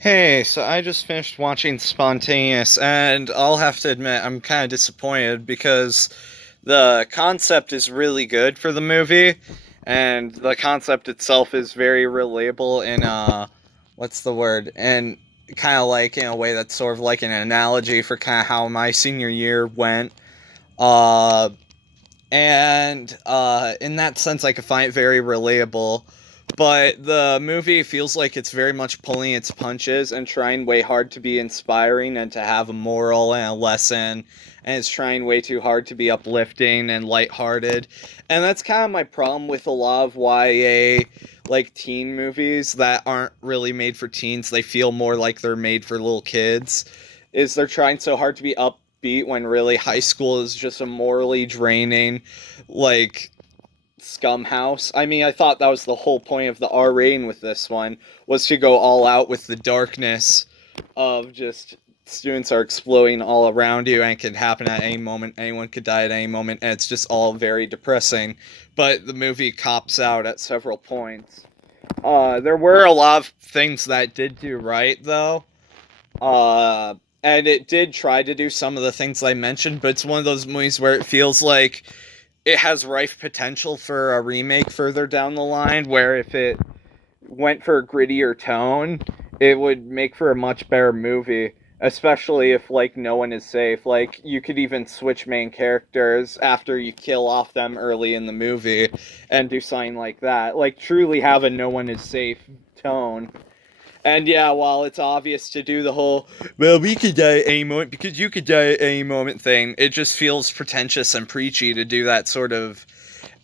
Hey, so I just finished watching Spontaneous, and I'll have to admit I'm kind of disappointed because the concept is really good for the movie, and the concept itself is very relatable in what's the word? And kind of like in a way that's sort of like an analogy for kind of how my senior year went. Uh, and in that sense, I could find it very relatable. But the movie feels like it's very much pulling its punches and trying way hard to be inspiring and to have a moral and a lesson. And it's trying way too hard to be uplifting and lighthearted. And that's kind of my problem with a lot of YA, like teen movies that aren't really made for teens. They feel more like they're made for little kids. Is they're trying so hard to be upbeat when really high school is just a morally draining, like scum house. I mean, I thought that was the whole point of the R rating with this one, was to go all out with the darkness of just students are exploding all around you and it could happen at any moment. Anyone could die at any moment, and it's just all very depressing. But the movie cops out at several points. There were a lot of things that did do right, though. Uh, and it did try to do some of the things I mentioned, but it's one of those movies where it feels like it has rife potential for a remake further down the line, where if it went for a grittier tone, it would make for a much better movie. Especially if, like, no one is safe. Like, you could even switch main characters after you kill off them early in the movie and do something like that. Like, truly have a no one is safe tone. And yeah, while it's obvious to do the whole, well, we could die at any moment because you could die at any moment thing, it just feels pretentious and preachy to do that sort of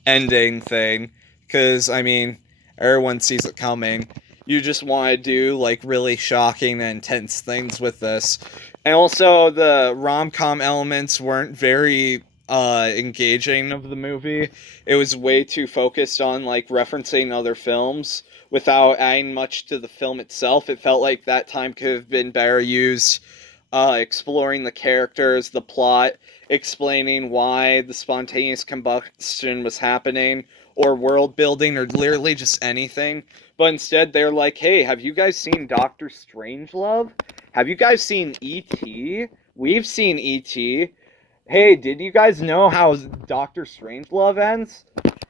ending thing. Because, I mean, everyone sees it coming. You just want to do, like, really shocking and intense things with this. And also, the rom com elements weren't very engaging of the movie. It was way too focused on, like, referencing other films without adding much to the film itself. It felt like that time could have been better used exploring the characters, the plot, explaining why the spontaneous combustion was happening, or world building, or literally just anything. But instead, they're like, hey, have you guys seen Doctor Strangelove? Have you guys seen E.T.? We've seen E.T. Hey, did you guys know how Doctor Strangelove ends?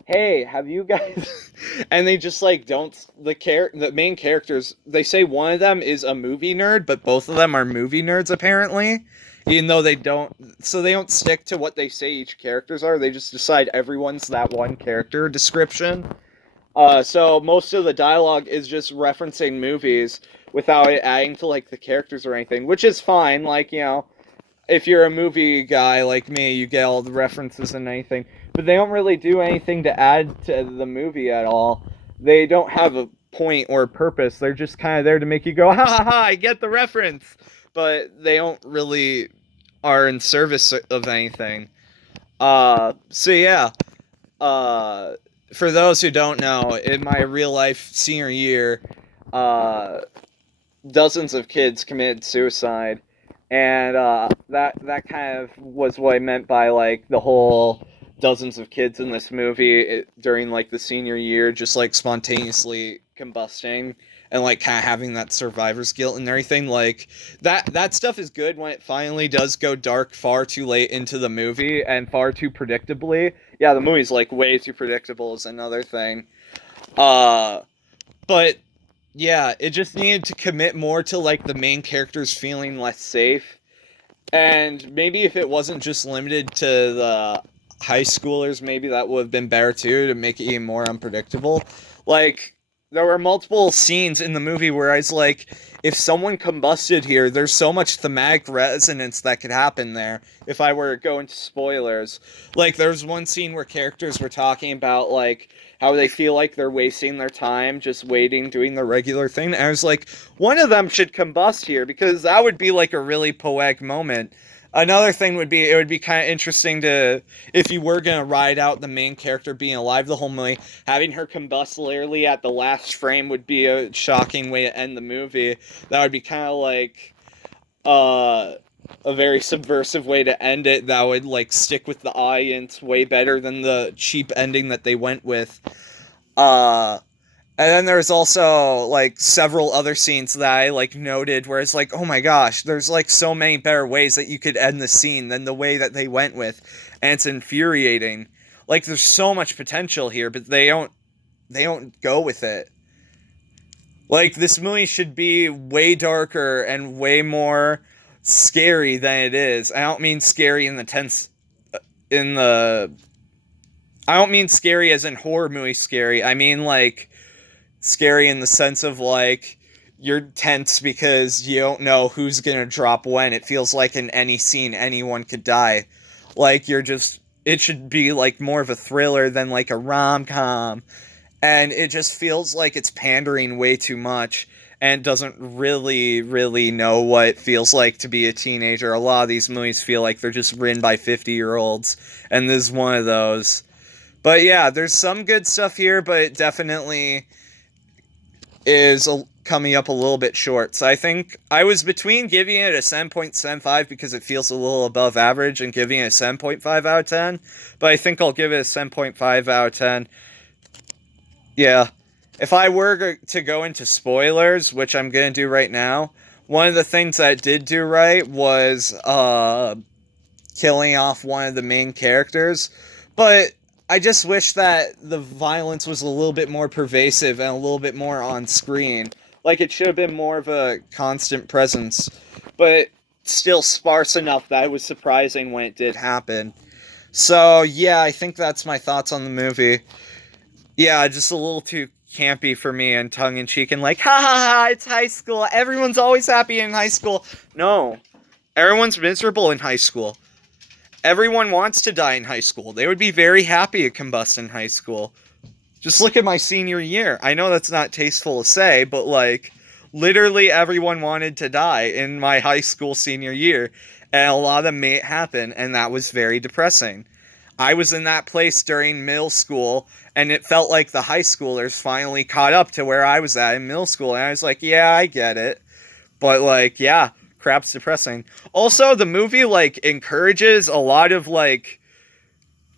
Hey, have you guys? And they just like don't the main characters. They say one of them is a movie nerd, but both of them are movie nerds apparently. Even though they don't, so they don't stick to what they say each characters are. They just decide everyone's that one character description. So most of the dialogue is just referencing movies without it adding to like the characters or anything, which is fine. Like, if you're a movie guy like me, you get all the references and anything, but they don't really do anything to add to the movie at all. They don't have a point or purpose. They're just kind of there to make you go, ha ha ha, I get the reference. But they don't really are in service of anything. So yeah. Uh, for those who don't know, in my real life senior year, uh, dozens of kids committed suicide, and that kind of was what I meant by like the whole dozens of kids in this movie during like the senior year, just like spontaneously combusting and like kind of having that survivor's guilt and everything. Like that stuff is good when it finally does go dark far too late into the movie and far too predictably. Yeah, the movie's like way too predictable is another thing. Uh, but yeah, it just needed to commit more to like the main characters feeling less safe. And maybe if it wasn't just limited to the high schoolers, maybe that would have been better too to make it even more unpredictable. Like there were multiple scenes in the movie where I was like, if someone combusted here, there's so much thematic resonance that could happen there. If I were to go into spoilers, like there's one scene where characters were talking about like how they feel like they're wasting their time just waiting, doing the regular thing. And I was like, one of them should combust here because that would be like a really poetic moment. Another thing would be it would be kind of interesting to if you were gonna ride out the main character being alive the whole movie, having her combust literally at the last frame would be a shocking way to end the movie. That would be kind of like uh a very subversive way to end it that would like stick with the audience way better than the cheap ending that they went with. Uh And then there's also like several other scenes that I like noted where it's like, oh my gosh, there's like so many better ways that you could end the scene than the way that they went with. And it's infuriating. Like there's so much potential here, but they don't go with it. Like this movie should be way darker and way more scary than it is. I don't mean scary in the tense in the I don't mean scary as in horror movie scary. I mean like scary in the sense of like you're tense because you don't know who's gonna drop when. It feels like in any scene anyone could die. Like you're just it should be like more of a thriller than like a rom-com. And it just feels like it's pandering way too much and doesn't really know what it feels like to be a teenager. A lot of these movies feel like they're just written by 50-year-olds, and this is one of those. But yeah, there's some good stuff here, but it definitely is coming up a little bit short. So I think I was between giving it a 7.75 because it feels a little above average and giving it a 7.5 out of 10, but I think I'll give it a 7.5 out of 10. Yeah. If I were to go into spoilers, which I'm going to do right now, one of the things that it did do right was killing off one of the main characters. But I just wish that the violence was a little bit more pervasive and a little bit more on screen. Like it should have been more of a constant presence. But still sparse enough that it was surprising when it did happen. So yeah, I think that's my thoughts on the movie. Yeah, just a little too campy for me and tongue-in-cheek and like, ha ha ha, it's high school. Everyone's always happy in high school. No. Everyone's miserable in high school. Everyone wants to die in high school. They would be very happy at Combust in high school. Just look at my senior year. I know that's not tasteful to say, but like, literally everyone wanted to die in my high school senior year. And a lot of them made it happen, and that was very depressing. I was in that place during middle school, and it felt like the high schoolers finally caught up to where I was at in middle school, and I was like, yeah, I get it. But, like, yeah, crap's depressing. Also, the movie, like, encourages a lot of, like,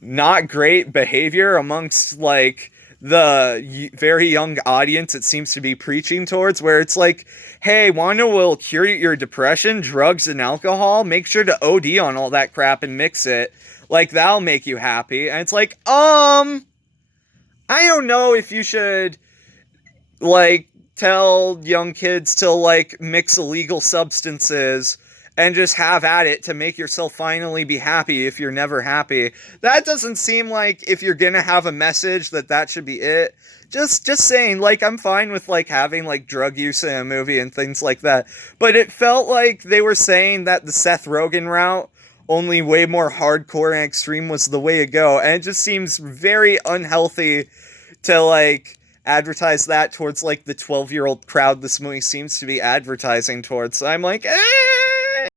not great behavior amongst, like, the very young audience it seems to be preaching towards, where it's like, hey, wanna will cure your depression, drugs, and alcohol? Make sure to OD on all that crap and mix it. Like, that'll make you happy. And it's like, I don't know if you should, like, tell young kids to, like, mix illegal substances and just have at it to make yourself finally be happy if you're never happy. That doesn't seem like if you're gonna have a message that should be it. Just saying, like, I'm fine with, like, having, like, drug use in a movie and things like that. But it felt like they were saying that the Seth Rogen route, only way more hardcore and extreme, was the way to go. And it just seems very unhealthy to, like, advertise that towards, like, the 12-year-old crowd this movie seems to be advertising towards. So I'm like,